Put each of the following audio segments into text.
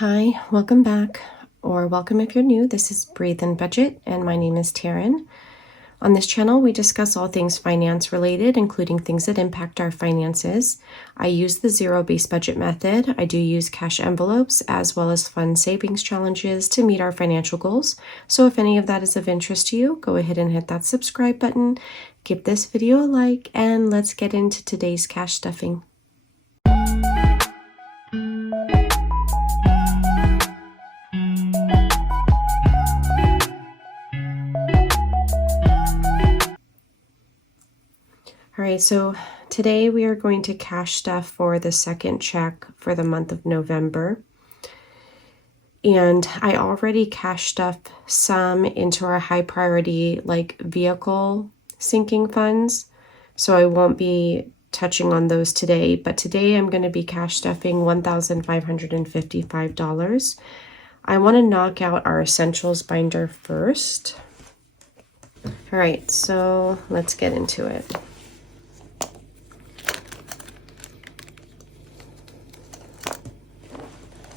Hi, welcome back, or welcome if you're new. This is Breathe and Budget, and my name is Taryn. On this channel, we discuss all things finance related, including things that impact our finances. I use the zero-based budget method. I do use cash envelopes as well as fun savings challenges to meet our financial goals. So if any of that is of interest to you, go ahead and hit that subscribe button, give this video a like, and let's get into today's cash stuffing. All right, so today we are going to cash stuff for the second check for the month of November. And I already cash stuffed some into our high priority like vehicle sinking funds. So I won't be touching on those today, but today I'm going to be cash stuffing $1,555. I want to knock out our essentials binder first. All right, so let's get into it.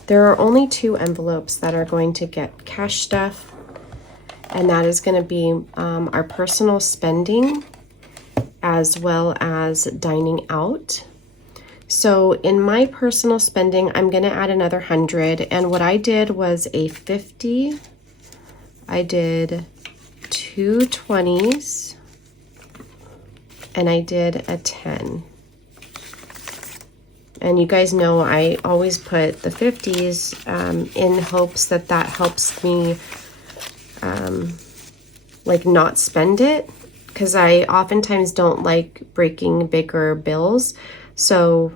There are only two envelopes that are going to get cash stuff, and that is going to be our personal spending as well as dining out. So in my personal spending, I'm going to add another 100, and what I did was a 50. I did two 20s, and I did a 10. And you guys know I always put the 50s in hopes that that helps me like not spend it, because I oftentimes don't like breaking bigger bills. So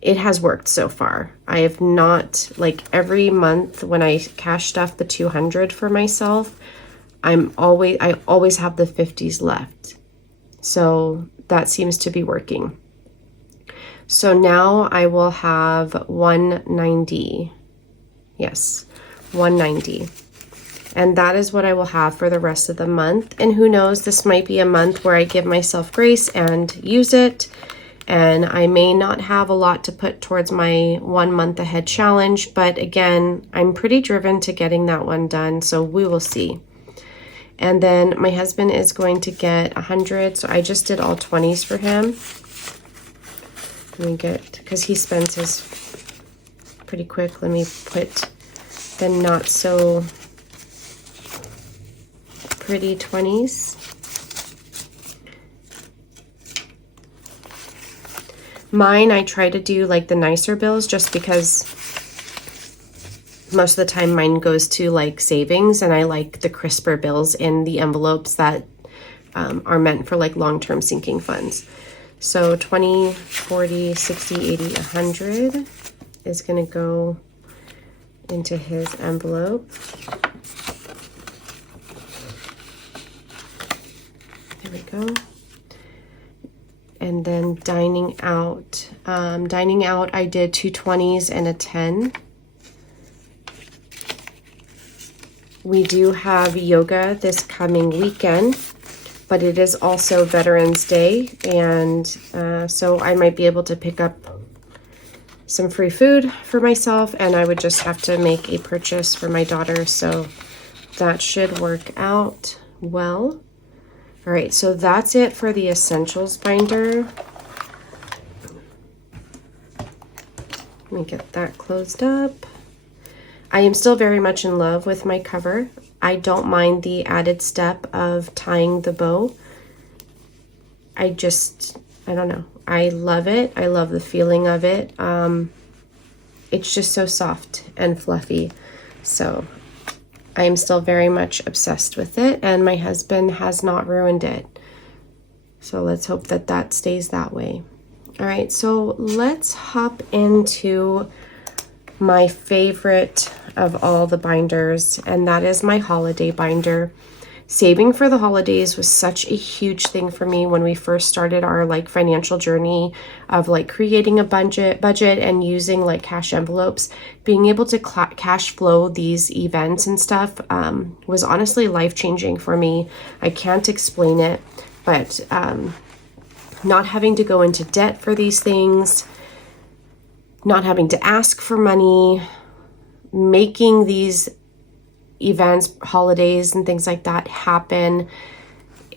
it has worked so far. I have not, like every month when I cash stuff the 200 for myself, I always have the 50s left. So that seems to be working. So now I will have 190. Yes, 190. And that is what I will have for the rest of the month. And who knows, this might be a month where I give myself grace and use it. And I may not have a lot to put towards my 1 month ahead challenge. But again, I'm pretty driven to getting that one done. So we will see. And then my husband is going to get 100. So I just did all 20s for him. Let me get, because he spends his pretty quick, let me put the not so pretty 20s. Mine, I try to do like the nicer bills just because most of the time mine goes to like savings, and I like the crisper bills in the envelopes that are meant for like long-term sinking funds. So 20, 40, 60, 80, 100 is going to go into his envelope. There we go. And then dining out. I did two 20s and a 10. We do have yoga this coming weekend, but it is also Veterans Day, and so I might be able to pick up some free food for myself, and I would just have to make a purchase for my daughter, so that should work out well. All right, so that's it for the essentials binder. Let me get that closed up. I am still very much in love with my cover. I don't mind the added step of tying the bow. I don't know. I love it. I love the feeling of it. It's just so soft and fluffy. So I am still very much obsessed with it, and my husband has not ruined it. So let's hope that that stays that way. All right, so let's hop into my favorite of all the binders, and that is my holiday binder. Saving for the holidays was such a huge thing for me when we first started our like financial journey of like creating a budget and using like cash envelopes. Being able to cash flow these events and stuff was honestly life-changing for me. I can't explain it, but not having to go into debt for these things, not having to ask for money, making these events, holidays and things like that happen.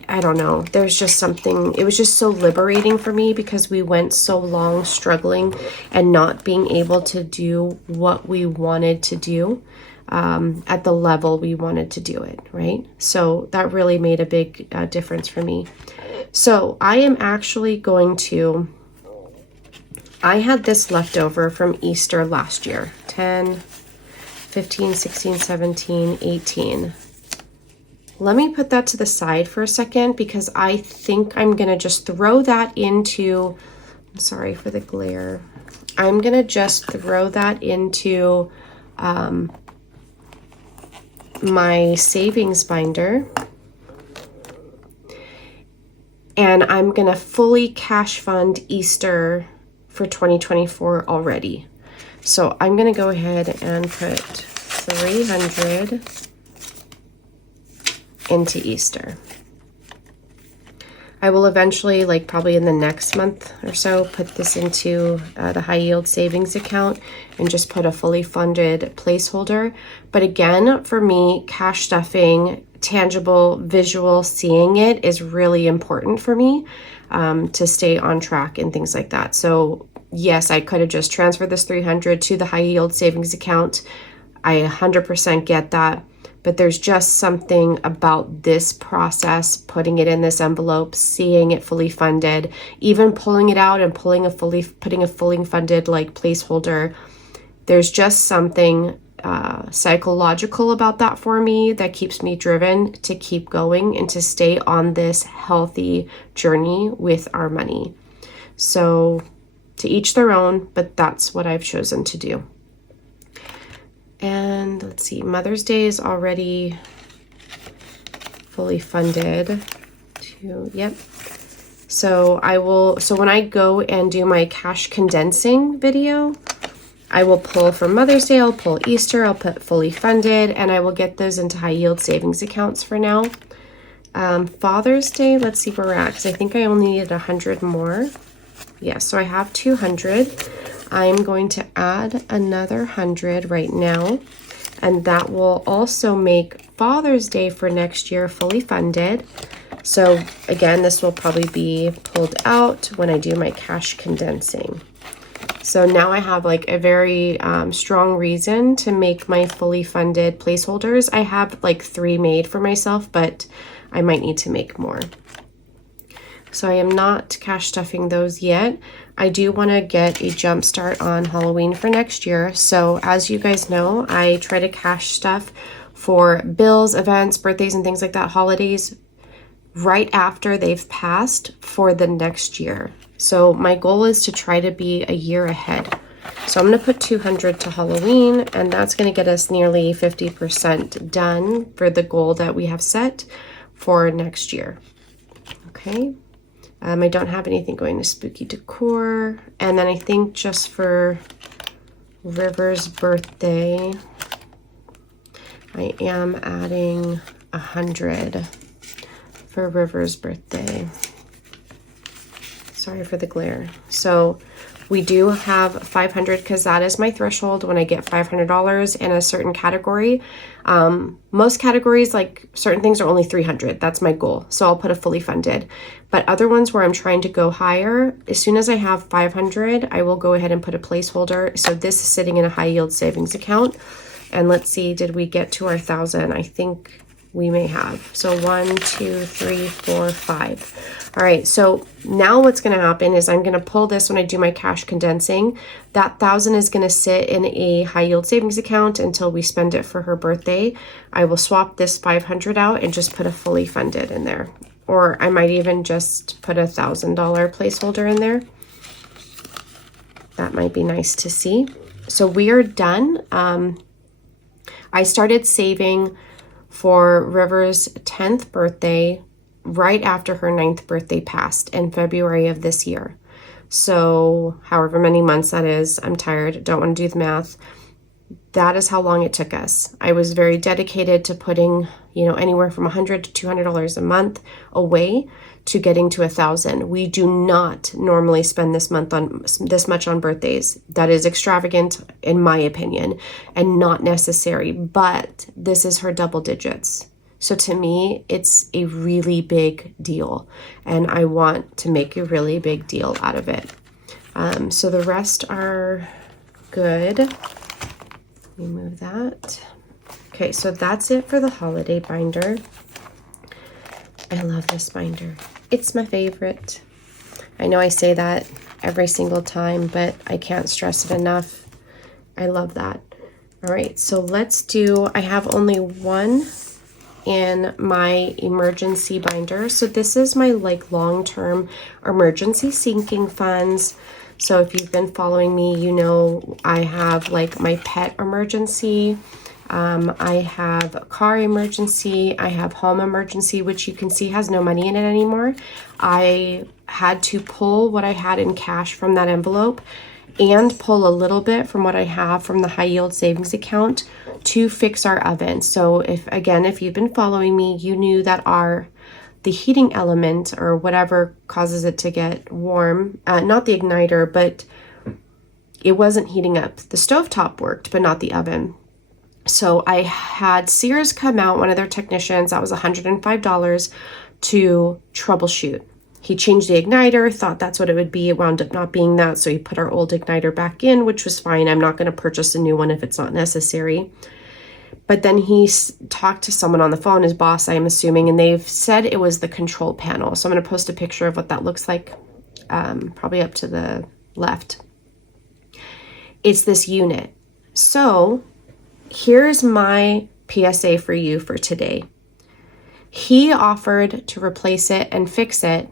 I don't know. There's just something, it was just so liberating for me because we went so long struggling and not being able to do what we wanted to do at the level we wanted to do it, right? So that really made a big difference for me. So I am actually going to, I had this left over from Easter last year, 10, 15, 16, 17, 18. Let me put that to the side for a second because I think I'm going to just throw that into, I'm sorry for the glare. I'm going to just throw that into my savings binder. And I'm going to fully cash fund Easter for 2024 already. So I'm going to go ahead and put 300 into Easter. I will eventually, like probably in the next month or so, put this into the high yield savings account and just put a fully funded placeholder. But again, for me, cash stuffing, tangible, visual, seeing it is really important for me to stay on track and things like that. So yes, I could have just transferred this 300 to the high yield savings account. I 100% get that. But there's just something about this process, putting it in this envelope, seeing it fully funded, even pulling it out and putting a fully funded like placeholder. There's just something psychological about that for me that keeps me driven to keep going and to stay on this healthy journey with our money. So to each their own, but that's what I've chosen to do. And let's see, Mother's Day is already fully funded to, yep. So when I go and do my cash condensing video, I will pull for Mother's Day, I'll pull Easter, I'll put fully funded, and I will get those into high yield savings accounts for now. Father's Day, let's see where we're at, because I think I only needed 100 more. Yeah, so I have 200. I'm going to add another 100 right now, and that will also make Father's Day for next year fully funded. So again, this will probably be pulled out when I do my cash condensing. So now I have like a very strong reason to make my fully funded placeholders. I have like 3 made for myself, but I might need to make more. So I am not cash stuffing those yet. I do want to get a jump start on Halloween for next year. So as you guys know, I try to cash stuff for bills, events, birthdays, and things like that, holidays, right after they've passed for the next year. So my goal is to try to be a year ahead. So I'm going to put 200 to Halloween, and that's going to get us nearly 50% done for the goal that we have set for next year. Okay. I don't have anything going to spooky decor. And then I think just for River's birthday, I am adding 100 for River's birthday. Sorry for the glare. So we do have 500 because that is my threshold when I get $500 in a certain category. Most categories, like certain things, are only 300. That's my goal. So I'll put a fully funded. But other ones where I'm trying to go higher, as soon as I have 500, I will go ahead and put a placeholder. So this is sitting in a high yield savings account. And let's see, did we get to our 1,000? I think we may have. So 1, 2, 3, 4, 5. All right, so now what's going to happen is I'm going to pull this when I do my cash condensing. That 1,000 is going to sit in a high yield savings account until we spend it for her birthday. I will swap this 500 out and just put a fully funded in there. Or I might even just put $1,000 placeholder in there. That might be nice to see. So we are done. I started saving for River's 10th birthday right after her 9th birthday passed in February of this year. So however many months that is, I'm tired, don't want to do the math. that is how long it took us. I was very dedicated to putting, you know, anywhere from $100 to $200 a month away to getting to 1,000. We do not normally spend this much on birthdays. That is extravagant in my opinion and not necessary, but this is her double digits. So to me, it's a really big deal and I want to make a really big deal out of it. So the rest are good. Let me move that. Okay, so that's it for the holiday binder. I love this binder. It's my favorite. I know I say that every single time, but I can't stress it enough. I love that. All right, so let's do, I have only one in my emergency binder. So this is my like long-term emergency sinking funds. So if you've been following me, you know I have like my pet emergency. I have a car emergency. I have home emergency, which you can see has no money in it anymore. I had to pull what I had in cash from that envelope and pull a little bit from what I have from the high yield savings account to fix our oven. So if you've been following me, you knew that the heating element or whatever causes it to get warm, not the igniter, but it wasn't heating up. The stovetop worked, but not the oven. So I had Sears come out, one of their technicians, that was $105 to troubleshoot. He changed the igniter, thought that's what it would be. It wound up not being that. So he put our old igniter back in, which was fine. I'm not going to purchase a new one if it's not necessary. But then he talked to someone on the phone, his boss, I'm assuming, and they've said it was the control panel. So I'm going to post a picture of what that looks like, probably up to the left. It's this unit. So here's my PSA for you for today. He offered to replace it and fix it,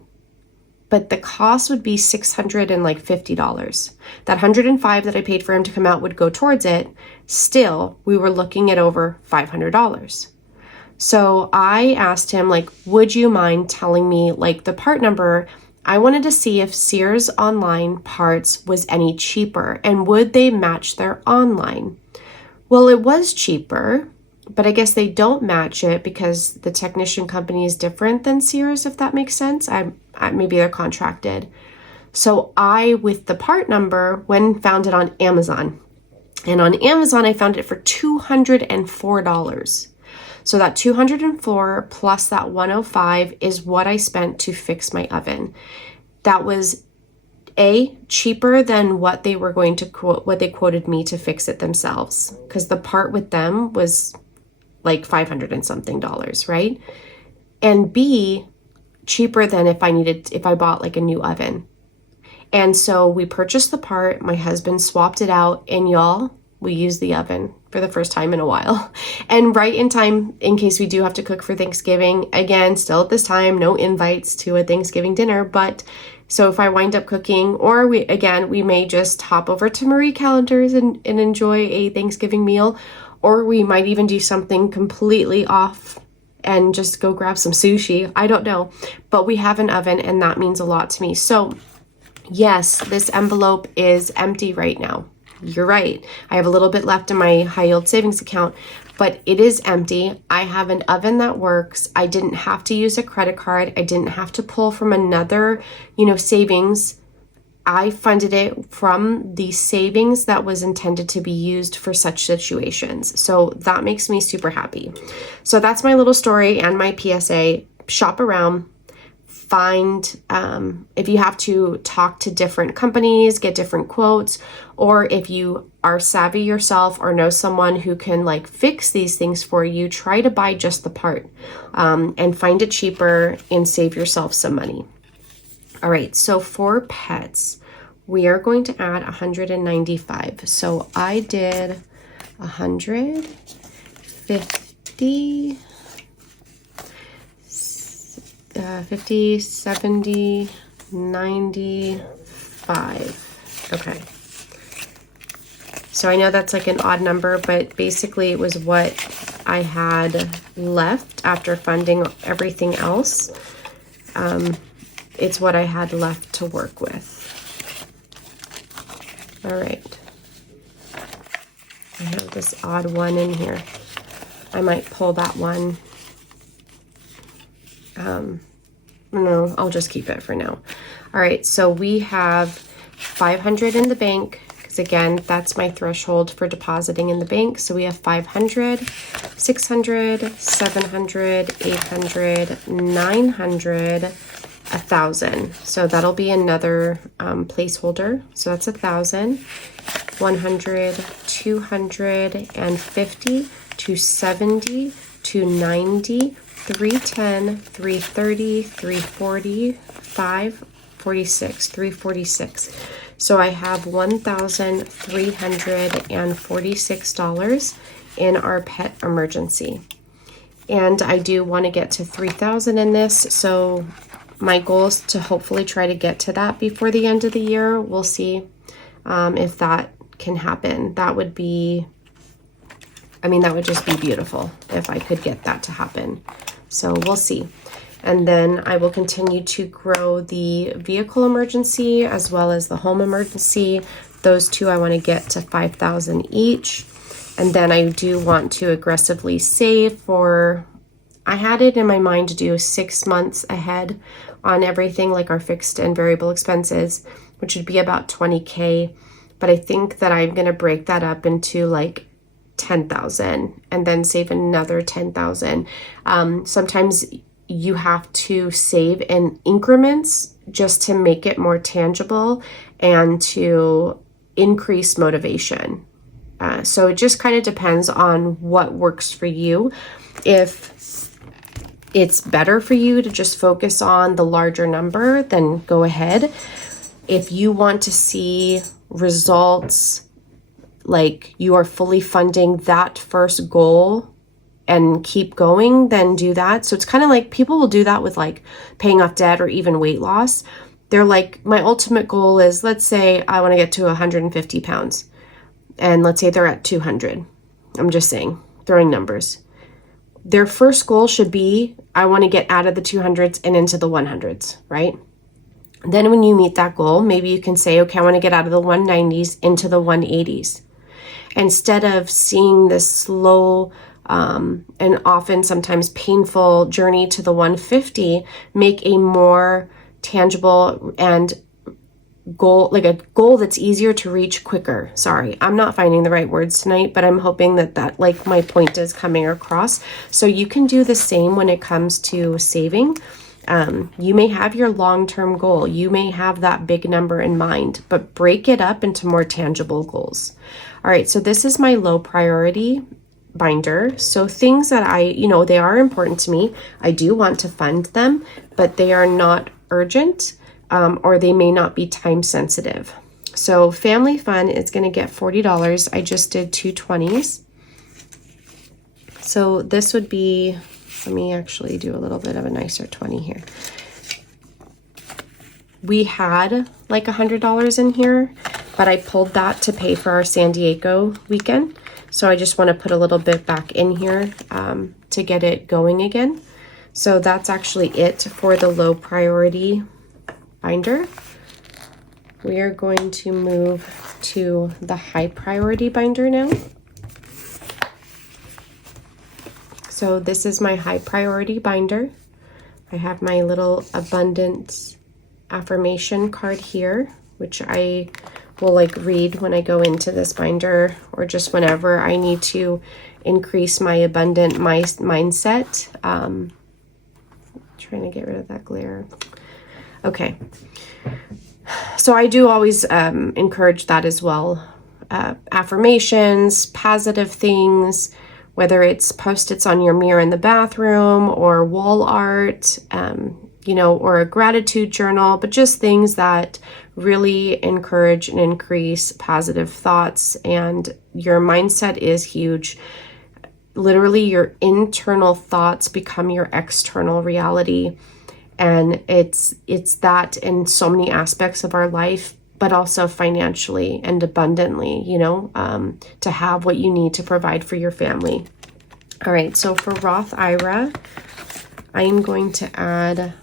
but the cost would be $650. That $105 that I paid for him to come out would go towards it. Still, we were looking at over $500. So I asked him, like, would you mind telling me, like, the part number? I wanted to see if Sears online parts was any cheaper and would they match their online. Well, it was cheaper, but I guess they don't match it because the technician company is different than Sears, if that makes sense. Maybe they're contracted. So I, with the part number, went and found it on Amazon. And on Amazon, I found it for $204. So that $204 plus that $105 is what I spent to fix my oven. That was cheaper than what they were going to quote, what they quoted me to fix it themselves, because the part with them was like $500 and something, right? And B, cheaper than if I bought like a new oven. And so we purchased the part, my husband swapped it out, and y'all, we used the oven for the first time in a while. And right in time, in case we do have to cook for Thanksgiving, again, still at this time, no invites to a Thanksgiving dinner, but so if I wind up cooking, or we may just hop over to Marie Callender's and enjoy a Thanksgiving meal, or we might even do something completely off and just go grab some sushi. I don't know, but we have an oven and that means a lot to me. So yes, this envelope is empty right now. You're right. I have a little bit left in my high yield savings account, but it is empty. I have an oven that works. I didn't have to use a credit card. I didn't have to pull from another, savings. I funded it from the savings that was intended to be used for such situations. So that makes me super happy. So that's my little story and my PSA. Shop around. Find, if you have to talk to different companies, get different quotes, or if you are savvy yourself or know someone who can like fix these things for you, try to buy just the part and find it cheaper and save yourself some money. All right, so for pets, we are going to add 195. So I did 150, 50, 70, 95. Okay. So I know that's like an odd number, but basically it was what I had left after funding everything else. It's what I had left to work with. All right. I have this odd one in here. I might pull that one. No, I'll just keep it for now. All right, so we have 500 in the bank, because again, that's my threshold for depositing in the bank. So we have 500, 600, 700, 800, 900, 1,000. So that'll be another placeholder. So that's 1,000, 100, 250, 270, 290, 310, 330, 340, 546, 346. So I have $1,346 in our pet emergency. And I do want to get to 3,000 in this. So my goal is to hopefully try to get to that before the end of the year. We'll see if that can happen. That would be, I mean, that would just be beautiful if I could get that to happen. So we'll see. And then I will continue to grow the vehicle emergency as well as the home emergency. Those two I want to get to 5,000 each. And then I do want to aggressively save for, I had it in my mind to do 6 months ahead on everything, like our fixed and variable expenses, which would be about 20K. But I think that I'm going to break that up into like 10,000 and then save another 10,000. Sometimes you have to save in increments just to make it more tangible and to increase motivation. So it just kind of depends on what works for you. If it's better for you to just focus on the larger number, then go ahead. If you want to see results, like you are fully funding that first goal and keep going, then do that. So it's kind of like people will do that with like paying off debt or even weight loss. They're like, my ultimate goal is, let's say I want to get to 150 pounds. And let's say they're at 200. I'm just saying, throwing numbers. Their first goal should be, I want to get out of the 200s and into the 100s, right? Then when you meet that goal, maybe you can say, okay, I want to get out of the 190s into the 180s. Instead of seeing this slow and often sometimes painful journey to the 150, make a more tangible and goal, like a goal that's easier to reach quicker. Sorry, I'm not finding the right words tonight, but I'm hoping that like my point is coming across. So you can do the same when it comes to saving. You may have your long-term goal. You may have that big number in mind, but break it up into more tangible goals. All right, so this is my low priority binder. So things that they are important to me. I do want to fund them, but they are not urgent, or they may not be time sensitive. So family fun is going to get $40. I just did 2 20s. So this would be, let me actually do a little bit of a nicer 20 here. We had like $100 in here, but I pulled that to pay for our San Diego weekend. So I just want to put a little bit back in here to get it going again. So that's actually it for the low priority binder. We are going to move to the high priority binder now. So this is my high priority binder. I have my little abundance affirmation card here, which I will like read when I go into this binder, or just whenever I need to increase my abundant mindset. Trying to get rid of that glare. Okay. So I do always encourage that as well. Affirmations, positive things, whether it's Post-its on your mirror in the bathroom or wall art, or a gratitude journal, but just things that really encourage and increase positive thoughts. And your mindset is huge. Literally, your internal thoughts become your external reality. And it's that in so many aspects of our life, but also financially and abundantly, to have what you need to provide for your family. All right, so for Roth IRA, I am going to add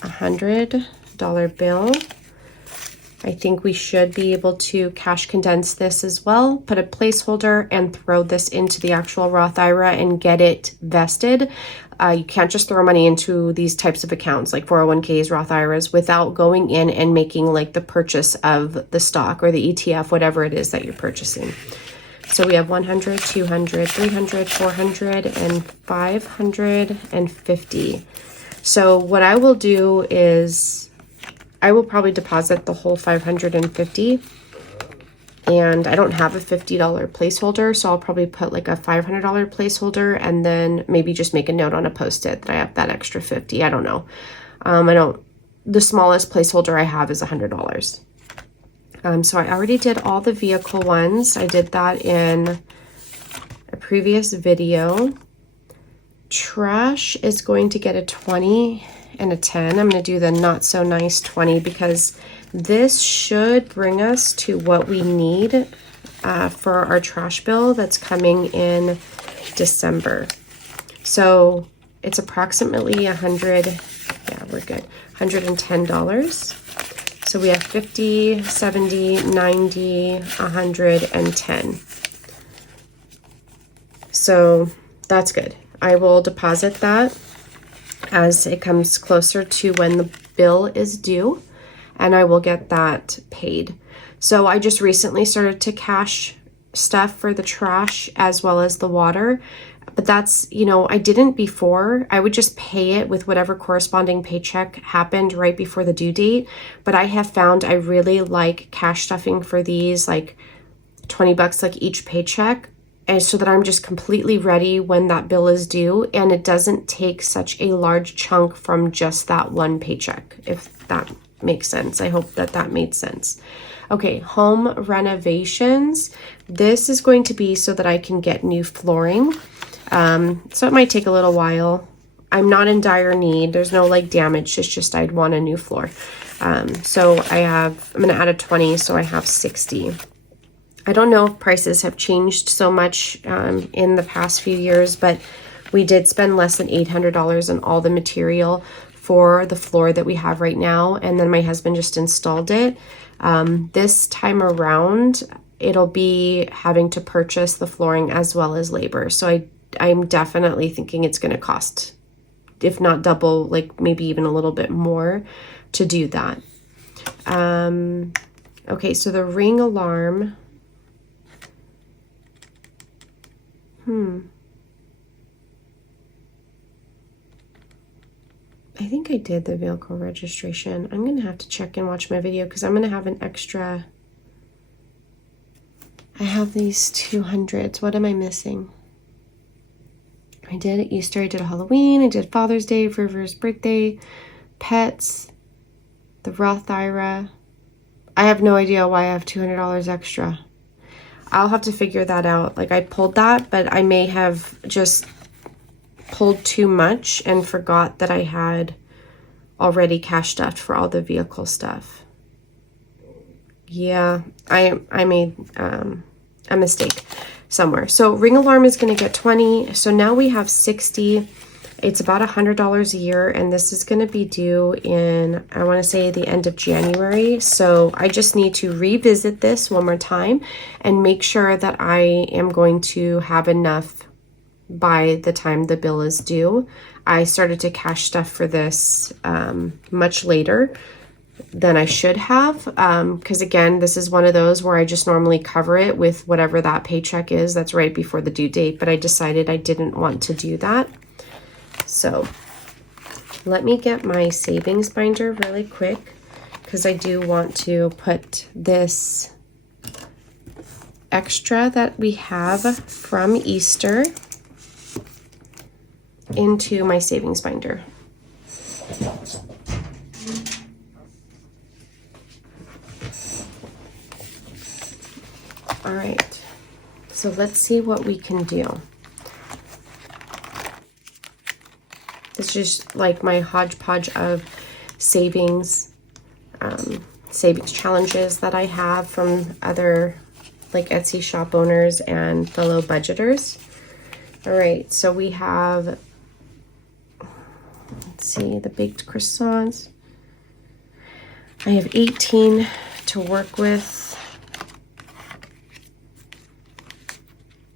$100 bill. I think we should be able to cash condense this as well, put a placeholder and throw this into the actual Roth IRA and get it vested. You can't just throw money into these types of accounts like 401ks, Roth IRAs without going in and making like the purchase of the stock or the ETF, whatever it is that you're purchasing. So we have 100, 200, 300, 400, and 550. So what I will do is I will probably deposit the whole 550, and I don't have a $50 placeholder, so I'll probably put like a $500 placeholder and then maybe just make a note on a post-it that I have that extra 50. I don't know. The smallest placeholder I have is $100. So I already did all the vehicle ones. I did that in a previous video. Trash is going to get a 20 and a 10. I'm going to do the not so nice 20 because this should bring us to what we need for our trash bill that's coming in December. So it's approximately $110. So we have 50, 70, 90, 110. So that's good. I will deposit that as it comes closer to when the bill is due, and I will get that paid. So I just recently started to cash stuff for the trash as well as the water, but that's, you know, I didn't before. I would just pay it with whatever corresponding paycheck happened right before the due date, but I have found I really like cash stuffing for these, like $20 like each paycheck, and so that I'm just completely ready when that bill is due, and it doesn't take such a large chunk from just that one paycheck, if that makes sense. I hope that that made sense. Okay, home renovations. This is going to be so that I can get new flooring. So it might take a little while. I'm not in dire need. There's no like damage. It's just I'd want a new floor. So I'm going to add a 20, so I have 60. I don't know if prices have changed so much in the past few years, but we did spend less than $800 on all the material for the floor that we have right now, and then my husband just installed it. This time around, it'll be having to purchase the flooring as well as labor. So I'm definitely thinking it's going to cost, if not double, like maybe even a little bit more to do that. Okay, so the ring alarm. I think I did the vehicle registration. I'm going to have to check and watch my video because I'm going to have an extra. I have these 200s. What am I missing? I did at Easter. I did a Halloween. I did Father's Day, River's birthday, pets, the Roth IRA. I have no idea why I have $200 extra. I'll have to figure that out. Like I pulled that, but I may have just pulled too much and forgot that I had already cash stuffed for all the vehicle stuff. Yeah, I made a mistake somewhere. So ring alarm is going to get 20. So now we have 60. It's about $100 a year, and this is going to be due in, I want to say, the end of January. So I just need to revisit this one more time and make sure that I am going to have enough by the time the bill is due. I started to cash stuff for this much later than I should have, because again, this is one of those where I just normally cover it with whatever that paycheck is that's right before the due date, but I decided I didn't want to do that. So let me get my savings binder really quick, because I do want to put this extra that we have from Easter into my savings binder. All right, so let's see what we can do. It's just like my hodgepodge of savings challenges that I have from other like Etsy shop owners and fellow budgeters. All right, so we have, let's see, the baked croissants. I have 18 to to work with.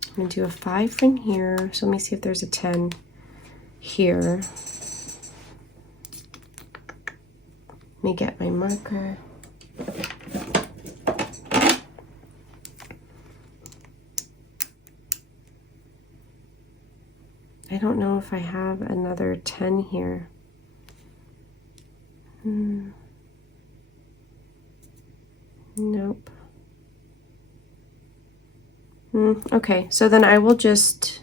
I'm going to do a 5 from here. So let me see if there's a 10 here. Let me get my marker. I don't know if I have another 10 here. Nope. Okay, so then I will just,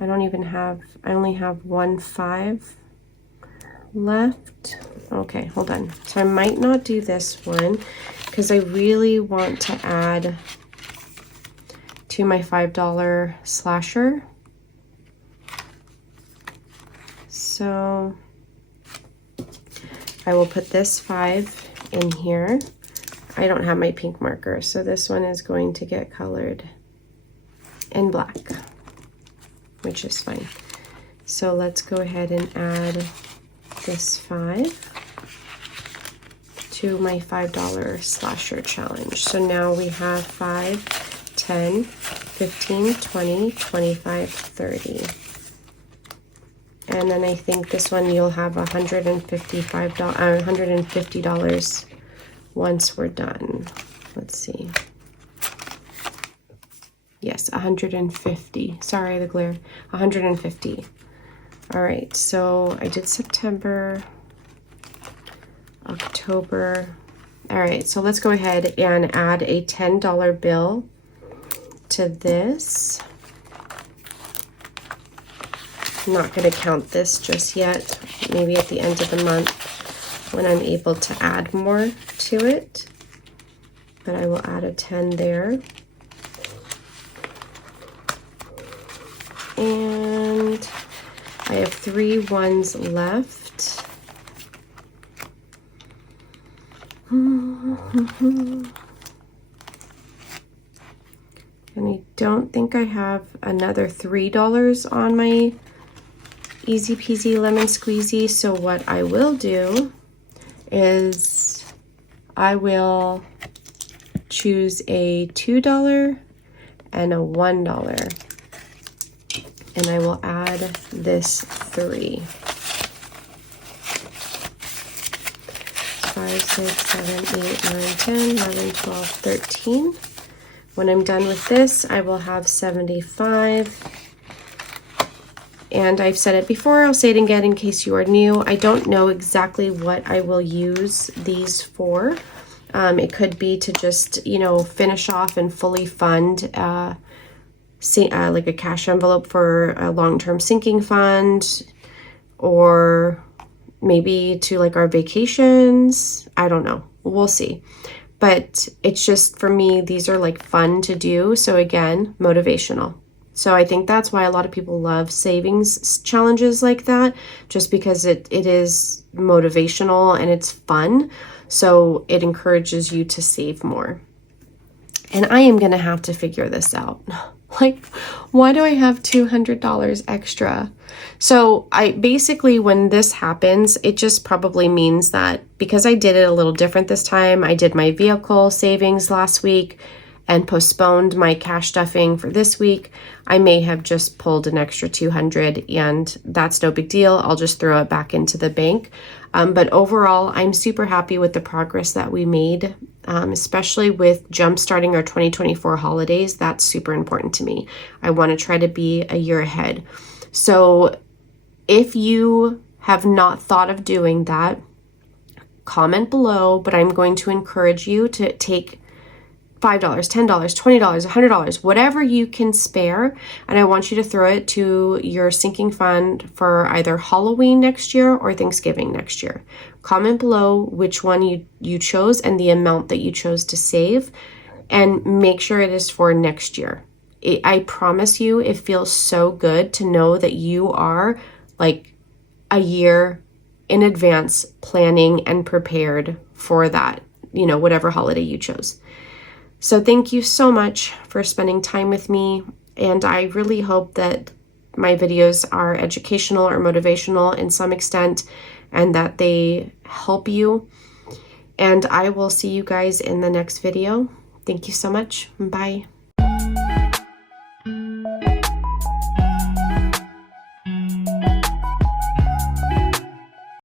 I only have 1 5 left. Okay, hold on. So I might not do this one because I really want to add to my $5 slasher. So I will put this 5 in here. I don't have my pink marker, so this one is going to get colored in black, which is fine. So let's go ahead and add this 5 to my $5 slasher challenge. So now we have 5, 10, 15, 20, 25, 30. And then I think this one you'll have $150 once we're done. Let's see. Yes, 150. Sorry, the glare. 150. All right, so I did September, October. All right, so let's go ahead and add a $10 bill to this. I'm not going to count this just yet. Maybe at the end of the month when I'm able to add more to it. But I will add a 10 there. And I have 3 ones left. And I don't think I have another $3 on my easy peasy lemon squeezy. So what I will do is I will choose a $2 and a $1. And I will add this 3. 5, 6, 7, 8, 9, 10, 11, 12, 13. When I'm done with this, I will have 75. And I've said it before, I'll say it again in case you are new. I don't know exactly what I will use these for. It could be to just, you know, finish off and fully fund like a cash envelope for a long-term sinking fund, or maybe to like our vacations. I don't know. We'll see. But it's just, for me, these are like fun to do. So again, motivational. So I think that's why a lot of people love savings challenges like that, just because it is motivational and it's fun. So it encourages you to save more. And I am going to have to figure this out. Like, why do I have $200 extra? So I basically, when this happens, it just probably means that because I did it a little different this time, I did my vehicle savings last week and postponed my cash stuffing for this week, I may have just pulled an extra $200, and that's no big deal. I'll just throw it back into the bank. But overall, I'm super happy with the progress that we made, especially with jumpstarting our 2024 holidays. That's super important to me. I want to try to be a year ahead. So if you have not thought of doing that, comment below, but I'm going to encourage you to take $5, $10, $20, $100, whatever you can spare. And I want you to throw it to your sinking fund for either Halloween next year or Thanksgiving next year. Comment below which one you chose and the amount that you chose to save, and make sure it is for next year. I promise you, it feels so good to know that you are like a year in advance planning and prepared for that, you know, whatever holiday you chose. So thank you so much for spending time with me, and I really hope that my videos are educational or motivational in some extent, and that they help you. And I will see you guys in the next video. Thank you so much. Bye.